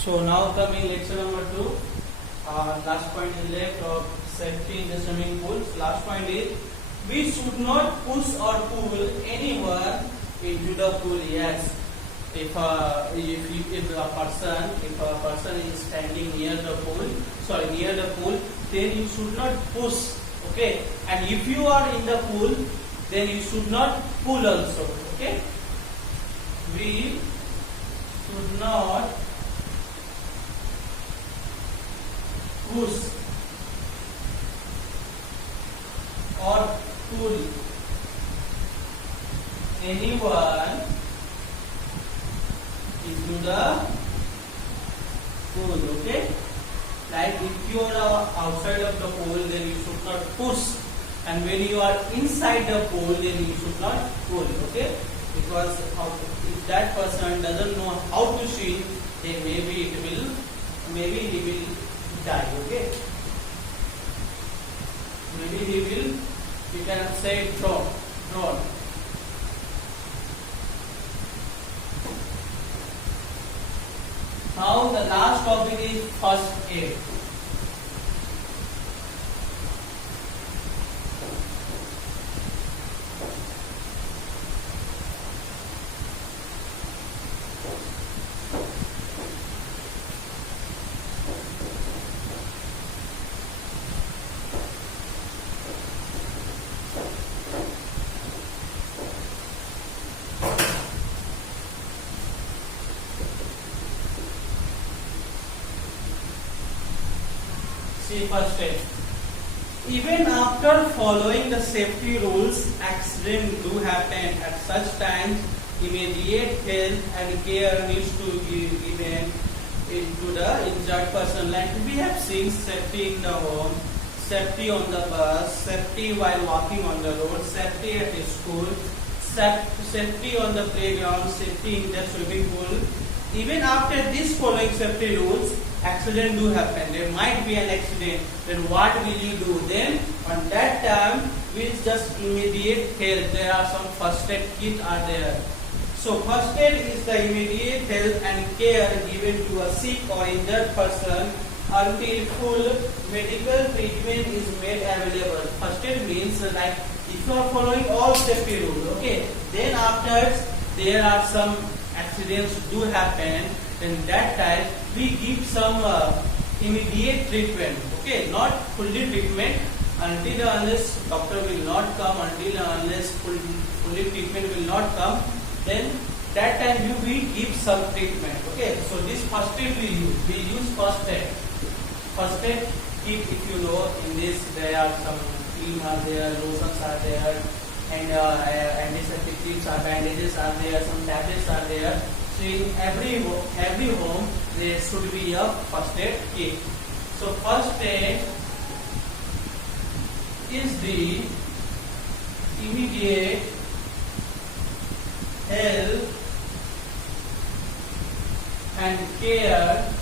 So now coming lecture number 2. Last point is left of safety in the swimming pool. So last point is we should not push or pull anyone into the pool. Yes, if a person is standing near the pool, then you should not push. Okay, and if you are in the pool, then you should not pull also. Okay, we should not push or pull anyone into the pool. Okay, like if you are outside of the pool, then you should not push, and when you are inside the pool, then you should not pull. Okay, because if that person doesn't know how to swim, then maybe he will die. Okay, maybe you can say drown. Now the last topic is first aid. See first aid. Even after following the safety rules, accidents do happen. At such times, immediate help and care needs to be given to the injured person. Like we have seen safety in the home, safety on the bus, safety while walking on the road, safety at the school, safety on the playground, safety in the swimming pool. Even after these following safety rules, accident do happen. There might be an accident. Then what will you do? Then on that time, we just immediate help. There are some first aid kit are there. So first aid is the immediate help and care given to a sick or injured person until full medical treatment is made available. First aid means like if you are following all safety rules, okay. Then after there are some accidents do happen. Then that time we give some immediate treatment. Okay, not fully treatment until unless doctor will not come, until unless fully treatment will not come. Then that time we give some treatment. Okay, so this first aid we use first aid. First aid kit, if you know, in this there are some cream are there, lotions are there, and antiseptic kits are, bandages are there, some tablets are there. So in every home there should be a first aid kit. So first aid is the immediate help and care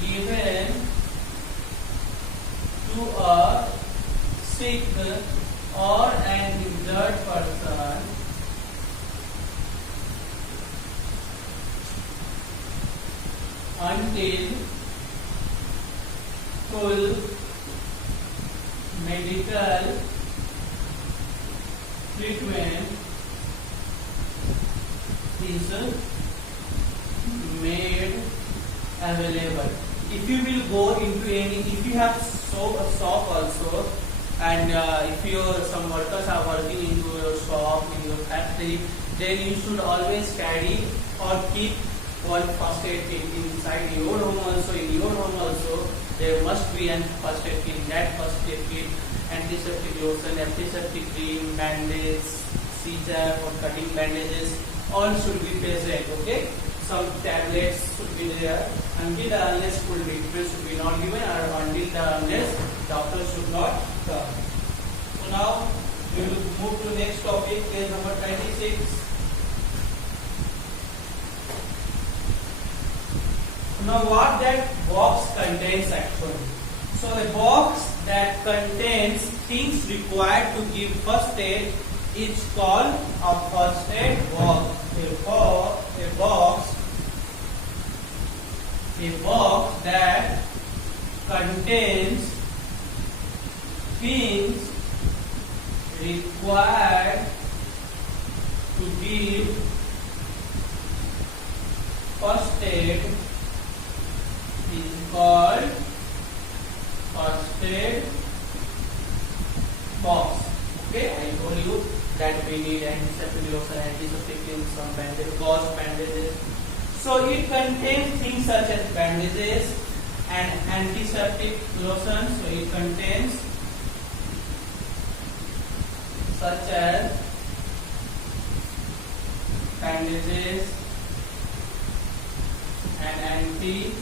given to a sick or an injured person until full medical treatment is made available. If you will go into if you have a shop also, and if some workers are working into your shop, in your factory, then you should always carry or keep one first aid kit inside your home also. In your home also, there must be an first aid kit. That first aid kit, antiseptic lotion, antiseptic cream, bandage, scissor or cutting bandages, all should be present. Okay, some tablets should be there. Until unless full treatment should be not given, or until unless doctor should not come. So now we will move to next topic, case number 26. Now what that box contains actually. So a box that contains things required to give first aid is called a first aid box. A box a box that contains things required to give first aid is called first aid box. Okay, I told you that we need antiseptic lotion, antiseptic cream, some bandages, gauze bandages. So it contains things such as bandages and antiseptic lotion. So it contains such as bandages and antiseptic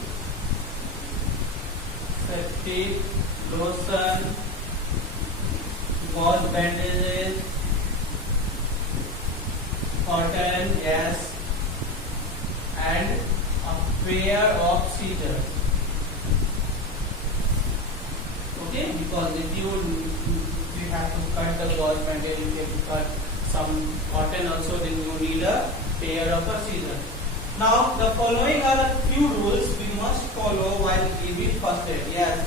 lotion, gauze bandages, cotton, yes, and a pair of scissors. Okay, because if you have to cut the gauze bandage, you have to cut some cotton also, then you need a pair of a scissors. Now, the following are the few rules we must follow while giving first aid. Yes.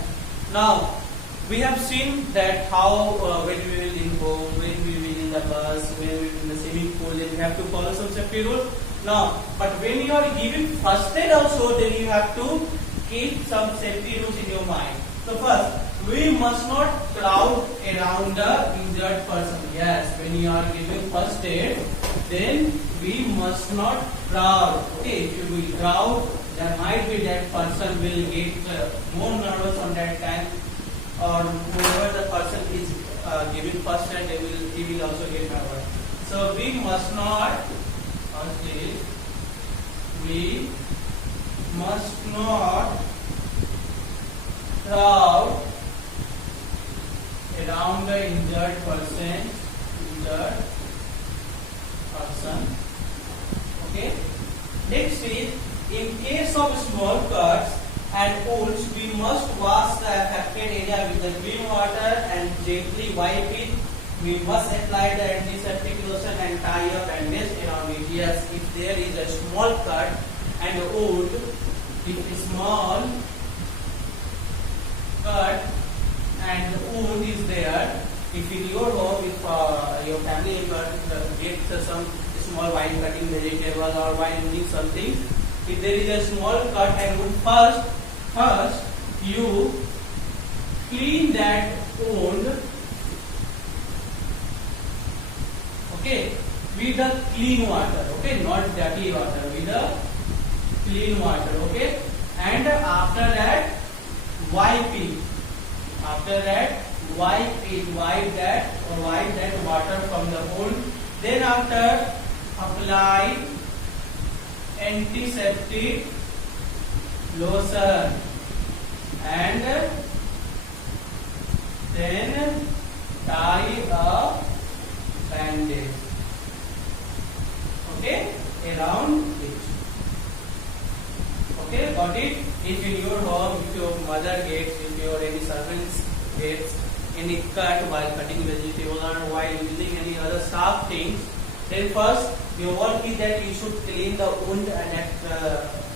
Now, we have seen that how when we will in home, when we will in the bus, when we will in the swimming pool, then we have to follow some safety rules. Now, but when you are giving first aid also, then you have to keep some safety rules in your mind. So first, we must not crowd around the injured person. Yes, when you are giving first aid, then we must not crowd. Okay, if you will crowd, there might be that person will get more nervous on that time, or whoever the person is giving first aid, he will also get nervous. So we must not. Firstly, we must not crowd around the injured person. Okay. Next is, in case of small cuts and wounds, we must wash the affected area with the clean water and gently wipe it. We must apply the antiseptic lotion and tie a bandage around it. Yes, if there is a small cut and a wound, if a small cut and wound is there, if in your home, if your family member gets some small while cutting vegetable or while doing something, if there is a small cut and wound, first you clean that wound, okay, with the clean water, okay, not dirty water, with the clean water, okay, and after that wipe it. After that wipe that water from the wound. Then after, apply antiseptic lotion and then tie a bandage, okay, around it. Okay, got it? If in your home, if your mother gets, if your any servants gets any cut while cutting vegetable or while using any other sharp things, then first your work is that you should clean the wound and that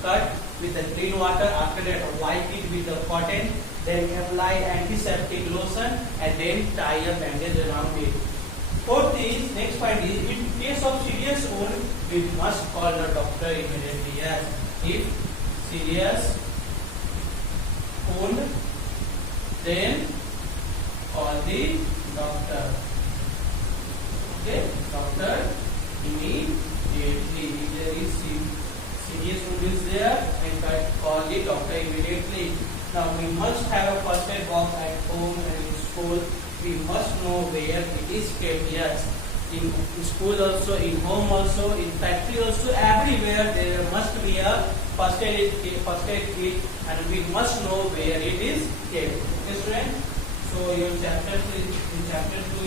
cut with the clean water. After that, wipe it with the cotton, then apply antiseptic lotion and then tie a bandage around it. Fourth is, next point is, in case of serious wound, we must call the doctor immediately. Yes, if serious wound, then call the doctor. Okay, doctor immediately. If there is serious wound is there, and call the doctor immediately. Now we must have a first aid box at home and in school. We must know where it is kept. Yes, in school also, in home also, in factory also, everywhere there must be a first aid kit, and we must know where it is kept. Okay, students. So your chapter 2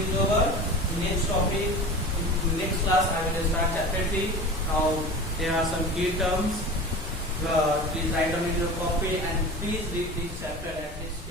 is over. Next topic, next class I will start chapter 3. Now there are some key terms. Please write down in your copy and please read this chapter at least